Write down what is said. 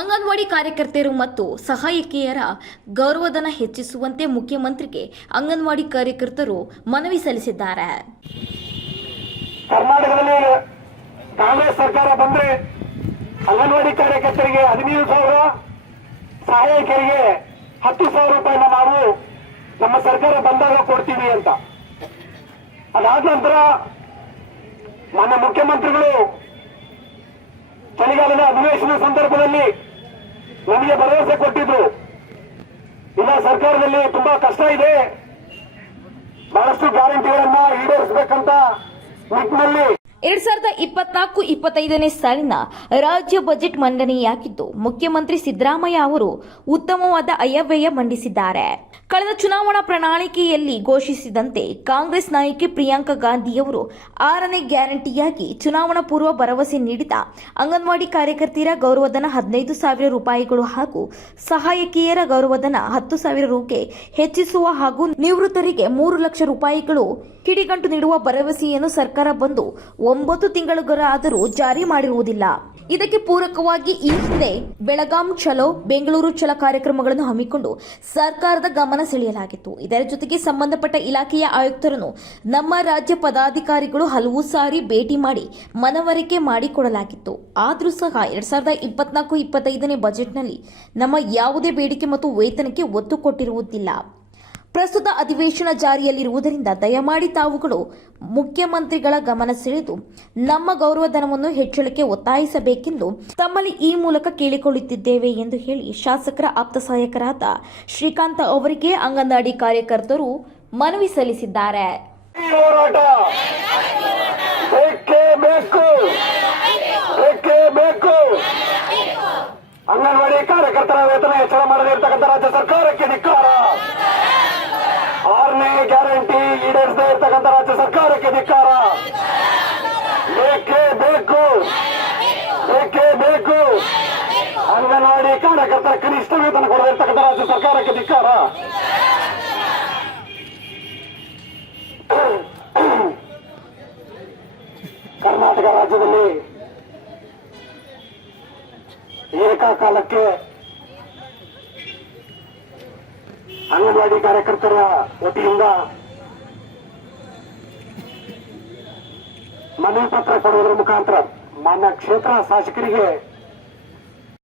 ಅಂಗನವಾಡಿ ಕಾರ್ಯಕರ್ತೆಯರು ಮತ್ತು ಸಹಾಯಕಿಯರ ಗೌರವಧನ ಹೆಚ್ಚಿಸುವಂತೆ ಮುಖ್ಯಮಂತ್ರಿಗೆ ಅಂಗನವಾಡಿ ಕಾರ್ಯಕರ್ತರು ಮನವಿ ಸಲ್ಲಿಸಿದ್ದಾರೆ. ಕರ್ನಾಟಕದಲ್ಲಿ ಕಾಂಗ್ರೆಸ್ ಸರ್ಕಾರ ಬಂದ್ರೆ ಅಂಗನವಾಡಿ ಕಾರ್ಯಕರ್ತರಿಗೆ ಹದಿನೈದು ಸಾವಿರ ಸಹಾಯಕರಿಗೆ ಹತ್ತು ಸಾವಿರ ರೂಪಾಯಿನ ನಾವು ನಮ್ಮ ಸರ್ಕಾರ ಬಂದಾಗ ಕೊಡ್ತೀವಿ ಅಂತ. ಅದಾದ ನಂತರ ನಮ್ಮ ಮುಖ್ಯಮಂತ್ರಿಗಳು ಚಳಿಗಾಲದ ಅಧಿವೇಶನ ಸಂದರ್ಭದಲ್ಲಿ ನಮಗೆ ಭರವಸೆ ಕೊಟ್ಟಿದ್ರು. ಇಲ್ಲ, ಸರ್ಕಾರದಲ್ಲಿ ತುಂಬಾ ಕಷ್ಟ ಇದೆ. ಬಹಳಷ್ಟು ಗ್ಯಾರಂಟಿಗಳನ್ನ ಈಡೇರಿಸಬೇಕಂತ ನಿಟ್ಟಿನಲ್ಲಿ ಎರಡ್ ಸಾವಿರದ ಇಪ್ಪತ್ನಾಲ್ಕು ಇಪ್ಪತ್ತೈದನೇ ಸಾಲಿನ ರಾಜ್ಯ ಬಜೆಟ್ ಮಂಡನೆಯಾಗಿದ್ದು, ಮುಖ್ಯಮಂತ್ರಿ ಸಿದ್ದರಾಮಯ್ಯ ಅವರು ಉತ್ತಮವಾದ ಅಯವ್ಯಯ ಮಂಡಿಸಿದ್ದಾರೆ. ಕಳೆದ ಚುನಾವಣಾ ಪ್ರಣಾಳಿಕೆಯಲ್ಲಿ ಘೋಷಿಸಿದಂತೆ ಕಾಂಗ್ರೆಸ್ ನಾಯಕಿ ಪ್ರಿಯಾಂಕಾ ಗಾಂಧಿಯವರು ಆರನೇ ಗ್ಯಾರಂಟಿಯಾಗಿ ಚುನಾವಣಾ ಪೂರ್ವ ಭರವಸೆ ನೀಡಿದ ಅಂಗನವಾಡಿ ಕಾರ್ಯಕರ್ತೆಯರ ಗೌರವಧನ ಹದಿನೈದು ಸಾವಿರ ರೂಪಾಯಿಗಳು ಹಾಗೂ ಸಹಾಯಕಿಯರ ಗೌರವಧನ ಹತ್ತು ಸಾವಿರ ರೂಗೆ ಹೆಚ್ಚಿಸುವ ಹಾಗೂ ನಿವೃತ್ತರಿಗೆ ಮೂರು ಲಕ್ಷ ರೂಪಾಯಿಗಳು ಕಿಡಿಗಂಟು ನೀಡುವ ಭರವಸೆಯನ್ನು ಸರ್ಕಾರ ಬಂದು ಒಂಬತ್ತು ತಿಂಗಳುಗಳಾದರೂ ಜಾರಿ ಮಾಡಿರುವುದಿಲ್ಲ. ಇದಕ್ಕೆ ಪೂರಕವಾಗಿ ಈ ಹಿಂದೆ ಬೆಳಗಾಂ ಚಲೋ ಬೆಂಗಳೂರು ಚಲೋ ಕಾರ್ಯಕ್ರಮಗಳನ್ನು ಹಮ್ಮಿಕೊಂಡು ಸರ್ಕಾರದ ಗಮನ ಸೆಳೆಯಲಾಗಿತ್ತು. ಇದರ ಜೊತೆಗೆ ಸಂಬಂಧಪಟ್ಟ ಇಲಾಖೆಯ ಆಯುಕ್ತರನ್ನು ನಮ್ಮ ರಾಜ್ಯ ಪದಾಧಿಕಾರಿಗಳು ಹಲವು ಸಾರಿ ಭೇಟಿ ಮಾಡಿ ಮನವರಿಕೆ ಮಾಡಿಕೊಡಲಾಗಿತ್ತು. ಆದರೂ ಸಹ ಎರಡ್ ಸಾವಿರದ ಇಪ್ಪತ್ನಾಲ್ಕು, ಇಪ್ಪತ್ತೈದನೇ ಬಜೆಟ್ನಲ್ಲಿ ನಮ್ಮ ಯಾವುದೇ ಬೇಡಿಕೆ ಮತ್ತು ವೇತನಕ್ಕೆ ಒತ್ತು ಕೊಟ್ಟಿರುವುದಿಲ್ಲ. ಪ್ರಸ್ತುತ ಅಧಿವೇಶನ ಜಾರಿಯಲ್ಲಿರುವುದರಿಂದ ದಯಮಾಡಿ ತಾವುಗಳು ಮುಖ್ಯಮಂತ್ರಿಗಳ ಗಮನ ಸೆಳೆದು ನಮ್ಮ ಗೌರವಧನವನ್ನು ಹೆಚ್ಚಳಕ್ಕೆ ಒತ್ತಾಯಿಸಬೇಕೆಂದು ತಮ್ಮಲ್ಲಿ ಈ ಮೂಲಕ ಕೇಳಿಕೊಳ್ಳುತ್ತಿದ್ದೇವೆ ಎಂದು ಹೇಳಿ ಶಾಸಕರ ಆಪ್ತ ಸಹಾಯಕರಾದ ಶ್ರೀಕಾಂತ ಅವರಿಗೆ ಅಂಗನವಾಡಿ ಕಾರ್ಯಕರ್ತರು ಮನವಿ ಸಲ್ಲಿಸಿದ್ದಾರೆ. ಅಂಗನವಾಡಿ ಕಾರ್ಯಕರ್ತರ ವೇತನ ಹೆಚ್ಚಳ ರಾಜ್ಯ ಸರ್ಕಾರಕ್ಕೆ ಧಿಕ್ಕಾರ ಆರನೇ ಗ್ಯಾರಂಟಿ ಈಡೇರಿಸದೇ ಇರ್ತಕ್ಕಂಥ ರಾಜ್ಯ ಸರ್ಕಾರಕ್ಕೆ ಧಿಕ್ಕಾರ ಬೇಕೇ ಬೇಕು ಬೇಕೇ ಬೇಕು ಅಂಗನವಾಡಿ ಕಾರ್ಯಕರ್ತರ ಕನಿಷ್ಠ ವೇತನ ಕೊಡದಿರ್ತಕ್ಕಂಥ ರಾಜ್ಯ ಸರ್ಕಾರಕ್ಕೆ ಧಿಕ್ಕಾರ. ಕರ್ನಾಟಕ ರಾಜ್ಯದಲ್ಲಿ ಏಕಕಾಲಕ್ಕೆ ಅಂಗನವಾಡಿ ಕಾರ್ಯಕರ್ತರ ವತಿಯಿಂದ ಮನವಿ ಪತ್ರ ಕೊಡುವುದರ ಮುಖಾಂತರ ಮಾನ್ಯ ಕ್ಷೇತ್ರ ಶಾಸಕರಿಗೆ